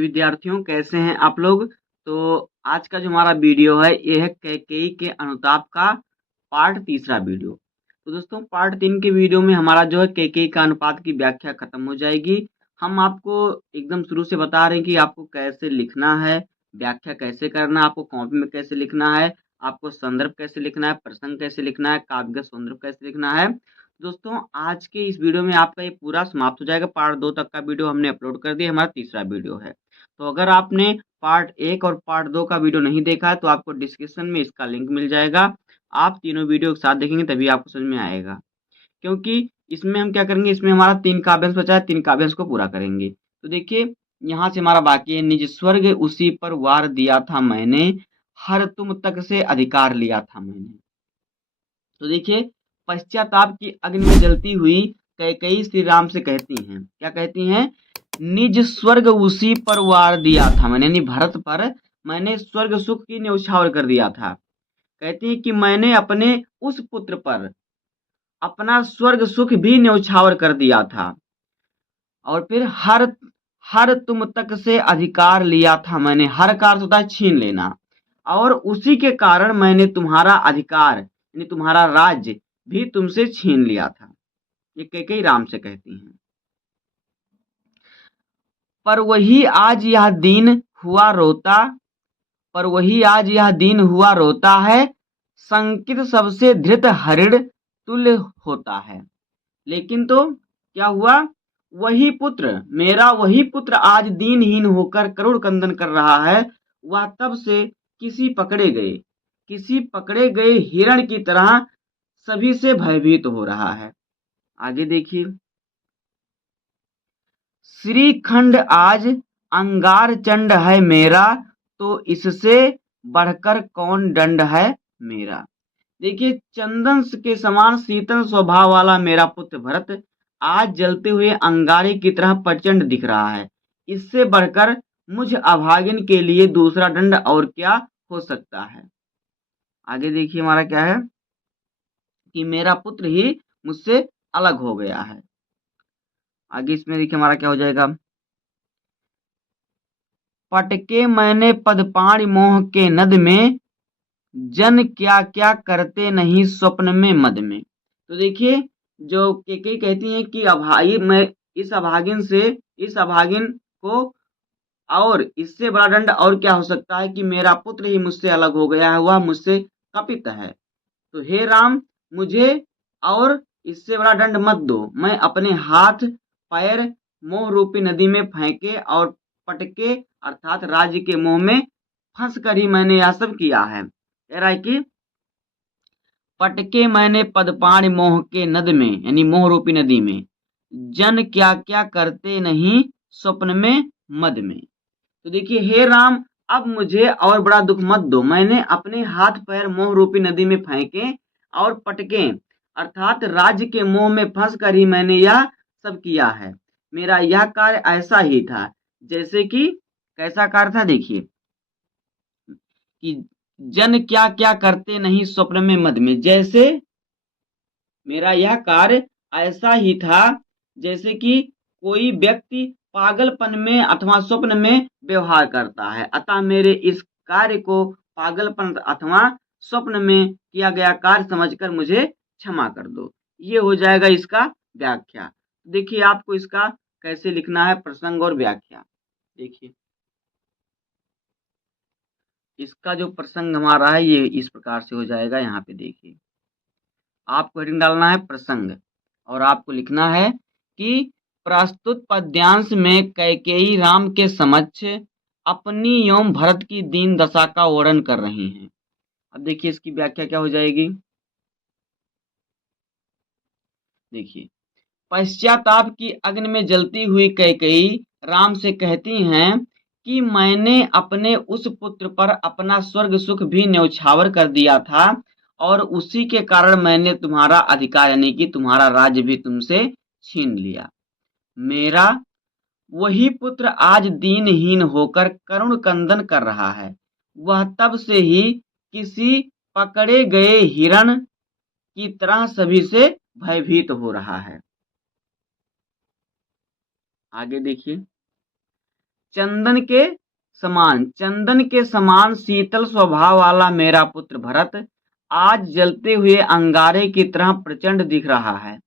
जी विद्यार्थियों, कैसे हैं आप लोग। तो आज का जो हमारा वीडियो है ये है कैकेयी के अनुताप का पार्ट तीसरा वीडियो। तो दोस्तों पार्ट 3 के वीडियो में हमारा जो है कैकेयी का अनुपात की व्याख्या खत्म हो जाएगी। हम आपको एकदम शुरू से बता रहे हैं कि आपको कैसे लिखना है, व्याख्या कैसे करना है, आपको कॉपी में कैसे लिखना है, आपको संदर्भ कैसे लिखना है, प्रसंग कैसे लिखना है, काव्यगत संदर्भ कैसे लिखना है। दोस्तों आज के इस वीडियो में आपका ये पूरा समाप्त हो जाएगा। पार्ट 2 तक का वीडियो हमने अपलोड कर दिया, हमारा तीसरा वीडियो है। तो अगर आपने पार्ट 1 और पार्ट 2 का वीडियो नहीं देखा है तो आपको डिस्क्रिप्शन में इसका लिंक मिल जाएगा। आप तीनों वीडियो एक साथ देखेंगे तभी आपको समझ में आएगा, क्योंकि इसमें हम क्या करेंगे, इसमें हमारा 3 काव्यांश बचा है, 3 काव्यांश को पूरा करेंगे। तो देखिए यहाँ से हमारा बाकी है, निज स्वर्ग उसी पर वार दिया था मैंने, हर तुम तक से अधिकार लिया था मैंने। तो देखिए पश्चाताप की अग्नि में जलती हुई कैकेयी श्री राम से कहती हैं, क्या कहती हैं, निज स्वर्ग उसी पर वार दिया था मैंने, यानी भरत पर मैंने स्वर्ग सुख की न्यौछावर कर दिया था। कहती है कि मैंने अपने उस पुत्र पर अपना स्वर्ग सुख भी न्यौछावर कर दिया था। और फिर हर हर तुम तक से अधिकार लिया था मैंने, हर का अर्थ होता है छीन लेना, और उसी के कारण मैंने तुम्हारा अधिकार यानी तुम्हारा राज्य भी तुमसे छीन लिया था। ये कैकेयी राम से कहती हैं। पर वही आज यह दिन हुआ रोता, पर वही आज यह दिन हुआ रोता है, संकित सबसे धृत हरिण तुल्य होता है। लेकिन तो क्या हुआ, वही पुत्र, मेरा वही पुत्र आज दीनहीन होकर करुण क्रंदन कर रहा है। वह तब से किसी पकड़े गए हिरण की तरह सभी से भयभीत हो रहा है। आगे देखिए, श्रीखंड आज अंगार चंड है मेरा, तो इससे बढ़कर कौन दंड है मेरा। देखिए चंदन के समान शीतल स्वभाव वाला मेरा पुत्र भरत आज जलते हुए अंगारे की तरह प्रचंड दिख रहा है। इससे बढ़कर मुझ अभागिन के लिए दूसरा दंड और क्या हो सकता है। आगे देखिए हमारा क्या है कि मेरा पुत्र ही मुझसे अलग हो गया है। आगे इसमें देखिए हमारा क्या हो जाएगा, पटके मैंने पदपाणि मोह के नद में, जन क्या क्या करते नहीं स्वप्न में मद में। तो देखिए जो कैकेयी कहती हैं कि अभागी मैं इस अभागिन को और इससे बड़ा दंड और क्या हो सकता है कि मेरा पुत्र ही मुझसे अलग हो गया है, वह मुझसे कपित है। तो हे राम मुझे और इससे बड़ा दंड मत दो, मैं अपने हाथ पैर मोह रूपी नदी में फेंके और पटके अर्थात राज्य के मोह में फंस कर ही मैंने यह सब किया है। कह रहा है कि पटके मैंने पदपाण मोह के नद में यानी मोह रूपी नदी में, जन क्या क्या करते नहीं स्वप्न में मद में। तो देखिए हे राम अब मुझे और बड़ा दुख मत दो, मैंने अपने हाथ पैर मोह रूपी नदी में फेंके और पटके अर्थात राज्य के मोह में फंस कर ही मैंने यह सब किया है। मेरा यह कार्य ऐसा ही था जैसे कि, कैसा कार्य था देखिए कि जन क्या क्या करते नहीं स्वप्न में मद में, जैसे मेरा यह कार्य ऐसा ही था जैसे कि कोई व्यक्ति पागलपन में अथवा स्वप्न में व्यवहार करता है, अतः मेरे इस कार्य को पागलपन अथवा स्वप्न में किया गया कार्य समझकर मुझे क्षमा कर दो। ये हो जाएगा इसका व्याख्या। देखिए आपको इसका कैसे लिखना है, प्रसंग और व्याख्या। देखिए इसका जो प्रसंग हमारा है ये इस प्रकार से हो जाएगा। यहाँ पे देखिए आपको हेडिंग डालना है प्रसंग और आपको लिखना है कि प्रस्तुत पद्यांश में कैकेयी राम के समक्ष अपनी एवं भरत की दीन दशा का वर्णन कर रही हैं। अब देखिए इसकी व्याख्या क्या हो जाएगी। देखिए पश्चाताप की अग्नि में जलती हुई कैकेयी राम से कहती हैं कि मैंने अपने उस पुत्र पर अपना स्वर्ग सुख भी न्यौछावर कर दिया था और उसी के कारण मैंने तुम्हारा अधिकार यानी कि तुम्हारा राज्य भी तुमसे छीन लिया। मेरा वही पुत्र आज दीनहीन होकर करुण क्रंदन कर रहा है। वह तब से ही किसी पकड़े गए हिरण की तरह सभी से भयभीत हो रहा है। आगे देखिए चंदन के समान शीतल स्वभाव वाला मेरा पुत्र भरत आज जलते हुए अंगारे की तरह प्रचंड दिख रहा है।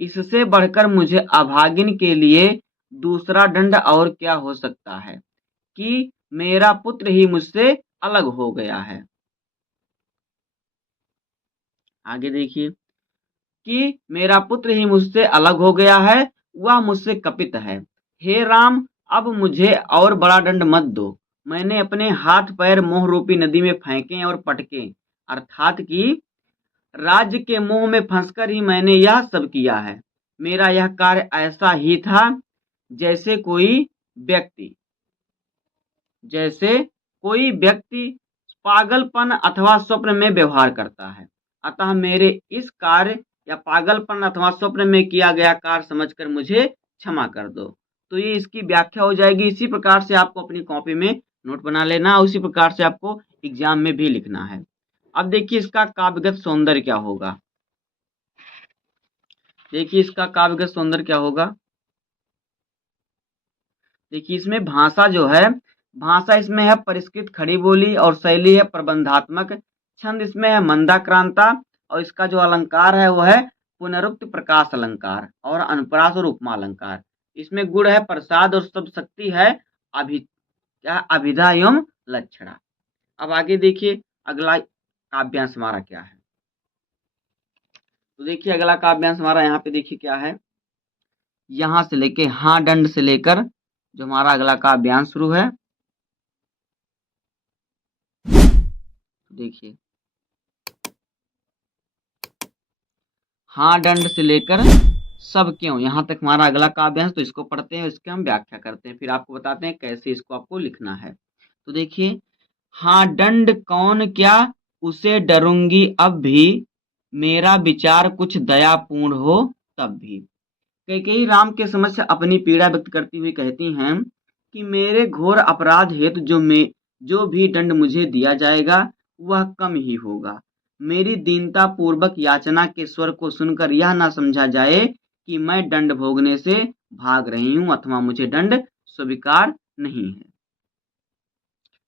इससे बढ़कर मुझे अभागिन के लिए दूसरा दंड और क्या हो सकता है कि मेरा पुत्र ही मुझसे अलग हो गया है। आगे देखिए कि मेरा पुत्र ही मुझसे अलग हो गया है, वह मुझसे कपित है। हे राम, अब मुझे और बड़ा दंड मत दो। मैंने अपने हाथ पैर मोह रूपी नदी में फेंके और पटके, अर्थात कि राज्य के मोह में फंसकर ही मैंने यह सब किया है। मेरा यह कार्य ऐसा ही था जैसे कोई व्यक्ति पागलपन अथवा स्वप्न में व्यवहार करता है। अतः मेरे इस कार्य या पागलपन अथवा स्वप्न में किया गया कार्य समझकर मुझे क्षमा कर दो। तो ये इसकी व्याख्या हो जाएगी। इसी प्रकार से आपको अपनी कॉपी में नोट बना लेना, उसी प्रकार से आपको एग्जाम में भी लिखना है। अब देखिए इसका काव्यगत सौंदर्य क्या होगा। देखिए इसका काव्यगत सौंदर्य क्या होगा। देखिए इसमें भाषा जो है, भाषा इसमें है परिष्कृत खड़ी बोली और शैली है प्रबंधात्मक। छंद इसमें है मंदाक्रांता और इसका जो अलंकार है वो है पुनरुक्त प्रकाश अलंकार और अनुप्रास और उपमा अलंकार। इसमें गुण है प्रसाद और सब शक्ति है अभिधा एवं लक्षणा। अब आगे देखिए अगला काव्यांश हमारा क्या है। तो देखिए अगला काव्यांश हमारा यहाँ पे देखिए क्या है। यहाँ से लेके हाँ दंड से लेकर जो हमारा अगला काव्यांश शुरू है। देखिए हाँ दंड से लेकर सब क्यों यहाँ तक हमारा अगला काव्यांश। तो इसको पढ़ते हैं, इसके हम व्याख्या करते हैं, फिर आपको बताते हैं कैसे इसको आपको लिखना है। तो देखिए हाँ दंड कौन क्या उसे डरूंगी अब भी, मेरा विचार कुछ दयापूर्ण हो तब भी। कैकेयी राम के समक्ष अपनी पीड़ा व्यक्त करती हुई कहती हैं कि मेरे घोर अपराध हेतु जो भी दंड मुझे दिया जाएगा वह कम ही होगा। मेरी दीनता पूर्वक याचना के स्वर को सुनकर यह ना समझा जाए कि मैं दंड भोगने से भाग रही हूं अथवा मुझे दंड स्वीकार नहीं है।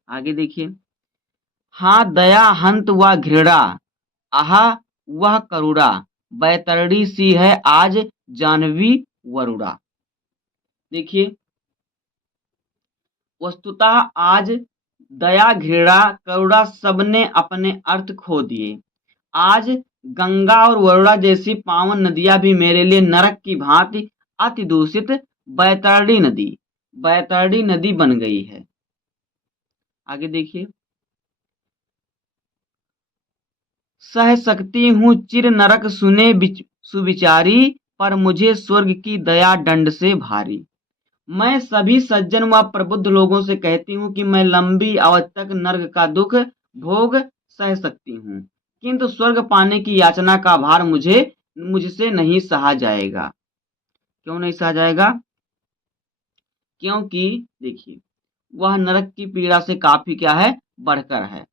आगे देखिए हाँ दया हंत व घृणा आहा वह करुणा, बैतरणी सी है आज जानवी वरुणा। देखिए वस्तुतः आज दया घृणा करुणा सबने अपने अर्थ खो दिए। आज गंगा और वरुणा जैसी पावन नदियां भी मेरे लिए नरक की भांति अति दूषित बैतरणी नदी बन गई है। आगे देखिए सह सकती हूँ चिर नरक सुने सुविचारी, पर मुझे स्वर्ग की दया दंड से भारी। मैं सभी सज्जन व प्रबुद्ध लोगों से कहती हूँ कि मैं लंबी अवधि तक नर्क का दुख भोग सह सकती हूँ, किंतु स्वर्ग पाने की याचना का भार मुझसे नहीं सहा जाएगा। क्यों नहीं सहा जाएगा? क्योंकि देखिए वह नरक की पीड़ा से काफी क्या है बढ़कर है।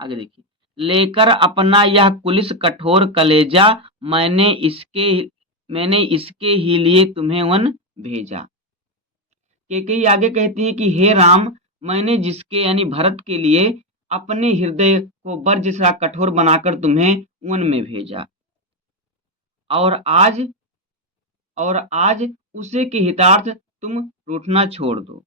आगे देखिए लेकर अपना यह कुलिस कठोर कलेजा मैंने इसके ही लिए तुम्हें वन भेजा। कैकेयी आगे कहती है कि हे राम, मैंने जिसके यानी भरत के लिए अपने हृदय को वज्र सा कठोर बनाकर तुम्हें वन में भेजा और आज उसी के हितार्थ तुम रूठना छोड़ दो।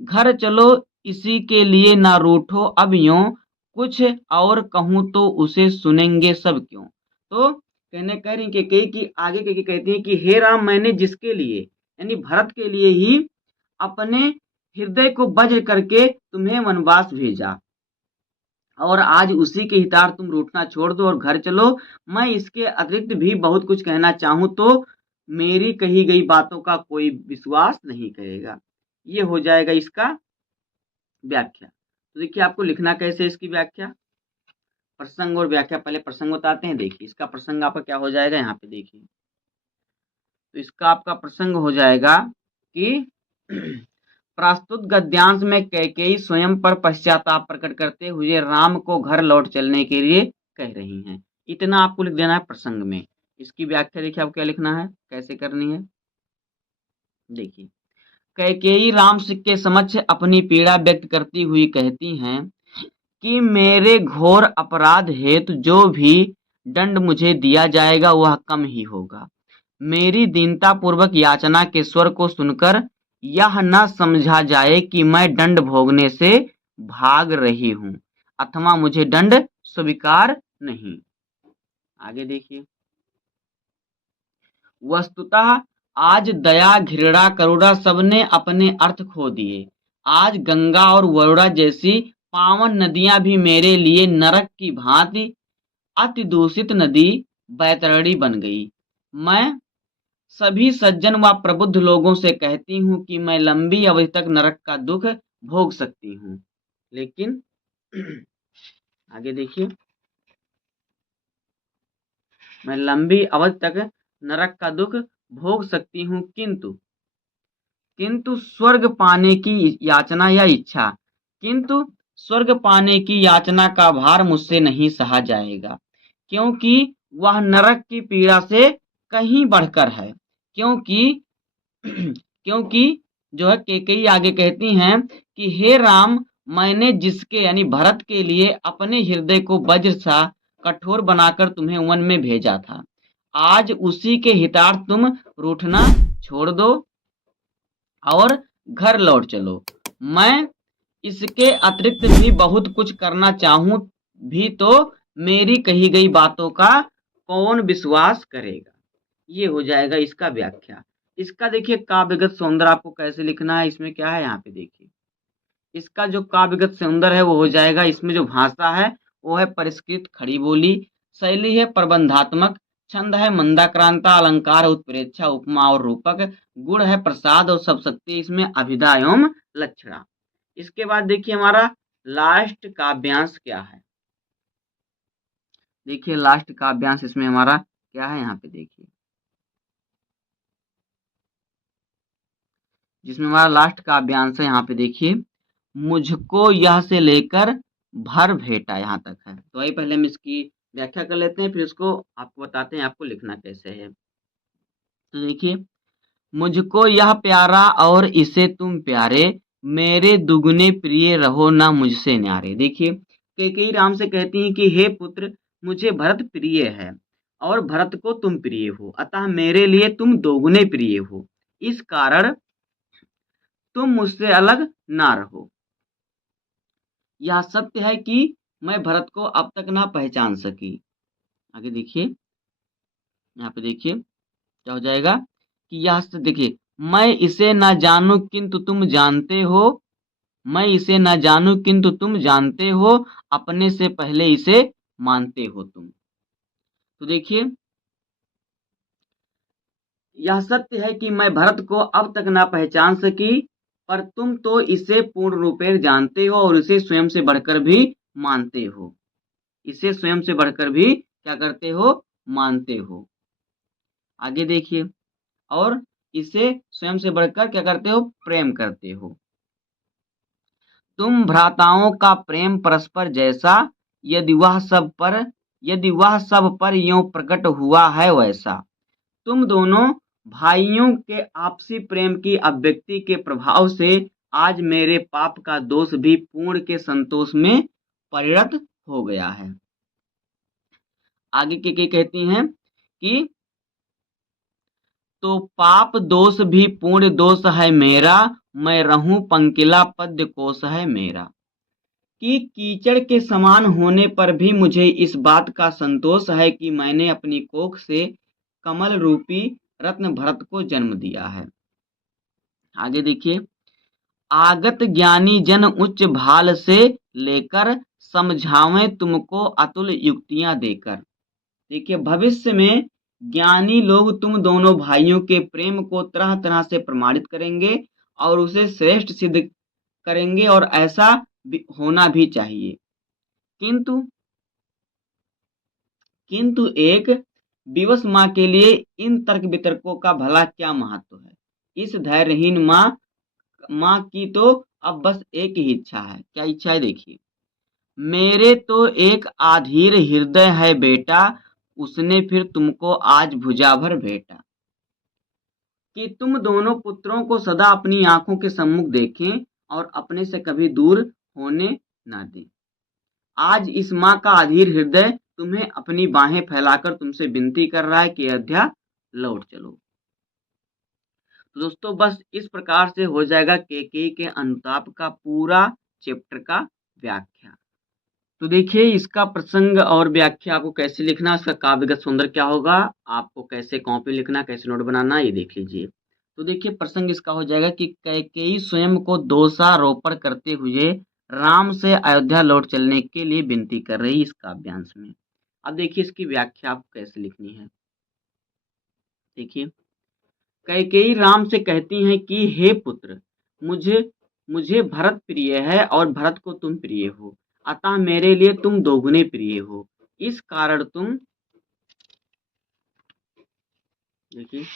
घर चलो इसी के लिए ना रूठो अब यूं, कुछ और कहूं तो उसे सुनेंगे सब क्यों। तो कह रही कि आगे कहती है कि हे राम, मैंने जिसके लिए यानी भरत के लिए ही अपने हृदय को वज्र करके तुम्हें वनवास भेजा और आज उसी के हितार्थ तुम रूठना छोड़ दो और घर चलो। मैं इसके अतिरिक्त भी बहुत कुछ कहना चाहूं तो मेरी कही गई बातों का कोई विश्वास नहीं करेगा। ये हो जाएगा इसका व्याख्या। तो देखिए आपको लिखना कैसे इसकी व्याख्या, प्रसंग और व्याख्या। पहले प्रसंग बताते हैं। देखिए इसका प्रसंग आपका क्या हो जाएगा यहाँ पे देखिए। तो इसका आपका प्रसंग हो जाएगा कि प्रस्तुत गद्यांश में कैकेयी स्वयं पर पश्चाताप प्रकट करते हुए राम को घर लौट चलने के लिए कह रही हैं। इतना आपको लिख देना है प्रसंग में। इसकी व्याख्या देखिए आपको क्या लिखना है, कैसे करनी है। देखिए कैकेयी राम के समक्ष अपनी पीड़ा व्यक्त करती हुई कहती हैं कि मेरे घोर अपराध हेतु जो भी दंड मुझे दिया जाएगा वह कम ही होगा। मेरी दीनता पूर्वक याचना के स्वर को सुनकर यह न समझा जाए कि मैं दंड भोगने से भाग रही हूँ अथवा मुझे दंड स्वीकार नहीं। आगे देखिए, वस्तुतः आज दया घृणा करुणा सबने अपने अर्थ खो दिए। आज गंगा और वरुणा जैसी पावन नदियां भी मेरे लिए नरक की भांति अति दूषित नदी बैतरणी बन गई। मैं सभी सज्जन व प्रबुद्ध लोगों से कहती हूँ कि मैं लंबी अवधि तक नरक का दुख भोग सकती हूँ, लेकिन आगे देखिए, मैं लंबी अवधि तक नरक का दुख भोग सकती हूँ, किंतु स्वर्ग पाने की याचना या इच्छा, किंतु स्वर्ग पाने की याचना का भार मुझसे नहीं सहा जाएगा, क्योंकि वह नरक की पीड़ा से कहीं बढ़कर है। क्योंकि जो है कैकेयी आगे कहती हैं कि हे राम, मैंने जिसके यानी भरत के लिए अपने हृदय को वज्र सा कठोर बनाकर तुम्हें वन में भेजा था, आज उसी के हितार्थ तुम रूठना छोड़ दो और घर लौट चलो। मैं इसके अतिरिक्त भी बहुत कुछ करना चाहूं भी तो मेरी कही गई बातों का कौन विश्वास करेगा। ये हो जाएगा इसका व्याख्या। इसका देखिए काव्यगत सौंदर्य आपको कैसे लिखना है, इसमें क्या है यहाँ पे देखिए, इसका जो काव्यगत सौंदर्य है वो हो जाएगा, इसमें जो भाषा है वो है परिष्कृत खड़ी बोली, शैली है प्रबंधात्मक, छंद है मंदाक्रांता, अलंकार उत्प्रेक्षा उपमा और रूपक, गुण है प्रसाद और सब शक्ति इसमें अभिधा एवं लक्षणा। इसके बाद देखिए हमारा लास्ट काव्यांश क्या है, देखिए लास्ट काव्यांश इसमें हमारा क्या है यहाँ पे देखिए, जिसमें हमारा लास्ट काव्यांश है यहाँ पे देखिए, मुझको यह से लेकर भर भेटा, यहाँ तक है। तो वही पहले हम इसकी व्याख्या कर लेते हैं, फिर इसको आपको बताते हैं आपको लिखना कैसे है। तो देखिए, मुझको यह प्यारा और इसे तुम प्यारे, मेरे दुगने प्रिय रहो ना मुझसे न्यारे। देखिए कैकेयी राम से कहती हैं कि हे पुत्र, मुझे भरत प्रिय है और भरत को तुम प्रिय हो, अतः मेरे लिए तुम दोगुने प्रिय हो, इस कारण तुम मुझसे अलग ना रहो। यह सत्य है कि मैं भरत को अब तक ना पहचान सकी। आगे देखिए, यहाँ पे देखिए क्या हो जाएगा कि यह सत्य, देखिए, मैं इसे ना जानूं किंतु तुम जानते हो, मैं इसे ना जानूं किंतु तुम जानते हो, अपने से पहले इसे मानते हो तुम। तो देखिए, यह सत्य है कि मैं भरत को अब तक ना पहचान सकी, पर तुम तो इसे पूर्ण रूपेण जानते हो और इसे स्वयं से बढ़कर भी मानते हो, इसे स्वयं से बढ़कर भी क्या करते हो, मानते हो। आगे देखिए, और इसे स्वयं से बढ़कर क्या करते हो, प्रेम करते हो। तुम भ्राताओं का प्रेम परस्पर जैसा, यदि वह सब पर यों प्रकट हुआ है वैसा। तुम दोनों भाइयों के आपसी प्रेम की अभिव्यक्ति के प्रभाव से आज मेरे पाप का दोष भी पूर्ण के संतोष में परिणत हो गया है। आगे के कहती हैं कि तो पाप दोष भी पूर्ण दोष है मेरा, मैं रहूं पंकिला पद्य कोश है मेरा। कि कीचड़ के समान होने पर भी मुझे इस बात का संतोष है कि मैंने अपनी कोख से कमल रूपी रत्न भरत को जन्म दिया है। आगे देखिए, आगत ज्ञानी जन उच्च भाल से लेकर समझावें तुमको अतुल युक्तियां देकर। देखिए, भविष्य में ज्ञानी लोग तुम दोनों भाइयों के प्रेम को तरह तरह से प्रमाणित करेंगे और उसे श्रेष्ठ सिद्ध करेंगे, और ऐसा होना भी चाहिए। किंतु एक विवश माँ के लिए इन तर्क वितर्कों का भला क्या महत्व है। इस धैर्यहीन माँ की तो अब बस एक ही इच्छा है। क्या इच्छा है देखिए, मेरे तो एक आधीर हृदय है बेटा, उसने फिर तुमको आज भुजा भर भेटा। कि तुम दोनों पुत्रों को सदा अपनी आंखों के सम्मुख देखें और अपने से कभी दूर होने ना दें। आज इस माँ का अधीर हृदय तुम्हें अपनी बाहें फैलाकर तुमसे विनती कर रहा है कि अयोध्या लौट चलो। तो दोस्तों बस इस प्रकार से हो जाएगा केकेई के अनुताप का पूरा चैप्टर का व्याख्या। तो देखिए इसका प्रसंग और व्याख्या आपको कैसे लिखना, इसका काव्यगत सौंदर्य क्या होगा, आपको कैसे कॉपी लिखना, कैसे नोट बनाना, ये देख लीजिए। तो देखिए प्रसंग इसका हो जाएगा कि कैकेयी स्वयं को दोषारोपण करते हुए राम से अयोध्या लौट चलने के लिए विनती कर रही इस काव्यांश में। अब देखिए इसकी व्याख्या आपको कैसे लिखनी है। देखिए कैकेयी राम से कहती हैं कि हे पुत्र, मुझे मुझे भरत प्रिय है और भरत को तुम प्रिय हो, अतः मेरे लिए तुम दोगुने प्रिय हो। इस कारण तुम देखिए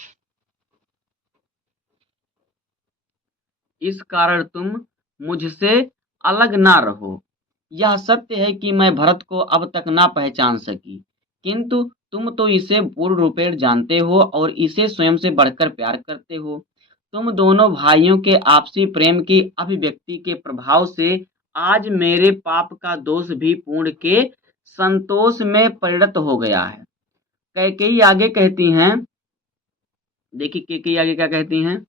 इस कारण तुम मुझसे अलग ना रहो। यह सत्य है कि मैं भरत को अब तक ना पहचान सकी, किंतु तुम तो इसे पूर्ण रूपेण जानते हो और इसे स्वयं से बढ़कर प्यार करते हो। तुम दोनों भाइयों के आपसी प्रेम की अभिव्यक्ति के प्रभाव से आज मेरे पाप का दोष भी पूर्ण के संतोष में परिणत हो गया है। कैकेयी आगे कहती हैं, देखिए कैकेयी आगे क्या कहती हैं,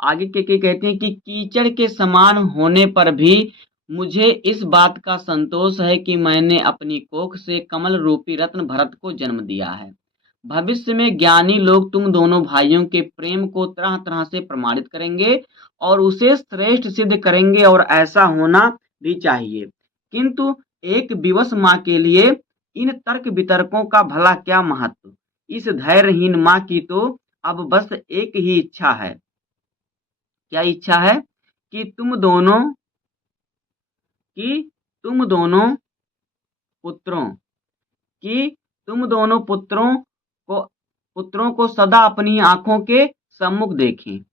आगे के कहते हैं कि कीचड़ के समान होने पर भी मुझे इस बात का संतोष है कि मैंने अपनी कोख से कमल रूपी रत्न भरत को जन्म दिया है। भविष्य में ज्ञानी लोग तुम दोनों भाइयों के प्रेम को तरह तरह से प्रमाणित करेंगे और उसे श्रेष्ठ सिद्ध करेंगे और ऐसा होना भी चाहिए। किंतु एक विवश माँ के लिए इन तर्क वितर्कों का भला क्या महत्व। इस धैर्यहीन माँ की तो अब बस एक ही इच्छा है। क्या इच्छा है कि तुम दोनों पुत्रों कि तुम दोनों पुत्रों को सदा अपनी आंखों के सम्मुख देखें,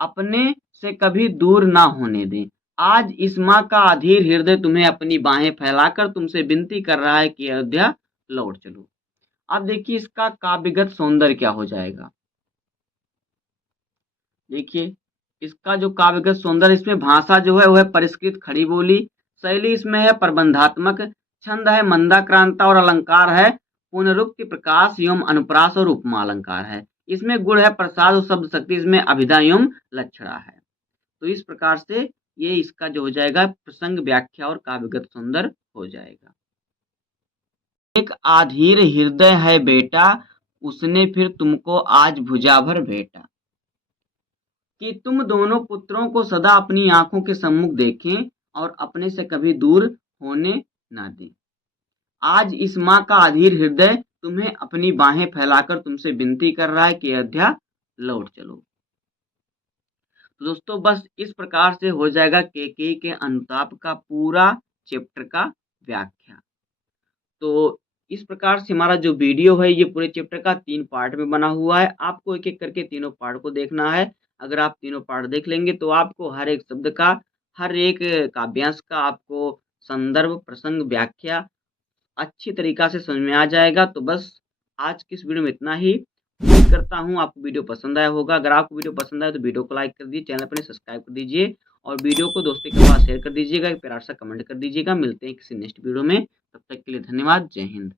अपने से कभी दूर ना होने दें। आज इस माँ का अधीर हृदय तुम्हें अपनी बाहें फैलाकर तुमसे विनती कर रहा है कि अयोध्या लौट चलो। अब देखिए इसका काव्यगत सौंदर्य क्या हो जाएगा। देखिए इसका जो काव्यगत सौंदर्य, इसमें भाषा जो है वह परिष्कृत खड़ी बोली, शैली इसमें है प्रबंधात्मक, छंद है मंदाक्रांता और अलंकार है पुनरुक्ति प्रकाश एवं अनुप्रास और उपमा अलंकार है। इसमें गुण है प्रसाद और शब्द शक्ति, इसमें अभिधा एवं लक्षणा है। तो इस प्रकार से ये इसका जो हो जाएगा प्रसंग व्याख्या और काव्यगत सौंदर्य हो जाएगा। एक आधीर हृदय है बेटा, उसने फिर तुमको आज भुजा भर भेटा। कि तुम दोनों पुत्रों को सदा अपनी आंखों के सम्मुख देखें और अपने से कभी दूर होने ना दें। आज इस माँ का अधीर हृदय तुम्हें अपनी बाहें फैलाकर तुमसे विनती कर रहा है कि अयोध्या लौट चलो। तो दोस्तों बस इस प्रकार से हो जाएगा कैकेयी के अनुताप का पूरा चैप्टर का व्याख्या। तो इस प्रकार से हमारा जो वीडियो है ये पूरे चैप्टर का 3 पार्ट में बना हुआ है। आपको एक-एक करके तीनों पार्ट को देखना है। अगर आप तीनों पार्ट देख लेंगे तो आपको हर एक शब्द का, हर एक काव्यांश का आपको संदर्भ, प्रसंग, व्याख्या अच्छी तरीक़ा से समझ में आ जाएगा। तो बस आज की इस वीडियो में इतना ही। उम्मीद करता हूँ आपको वीडियो पसंद आया होगा। अगर आपको वीडियो पसंद आया तो वीडियो को लाइक कर दीजिए, चैनल पर सब्सक्राइब कर दीजिए और वीडियो को दोस्तों के पास शेयर कर दीजिएगा, एक प्यारा सा कमेंट कर दीजिएगा। मिलते हैं किसी नेक्स्ट वीडियो में, तब तक के लिए धन्यवाद। जय हिंद।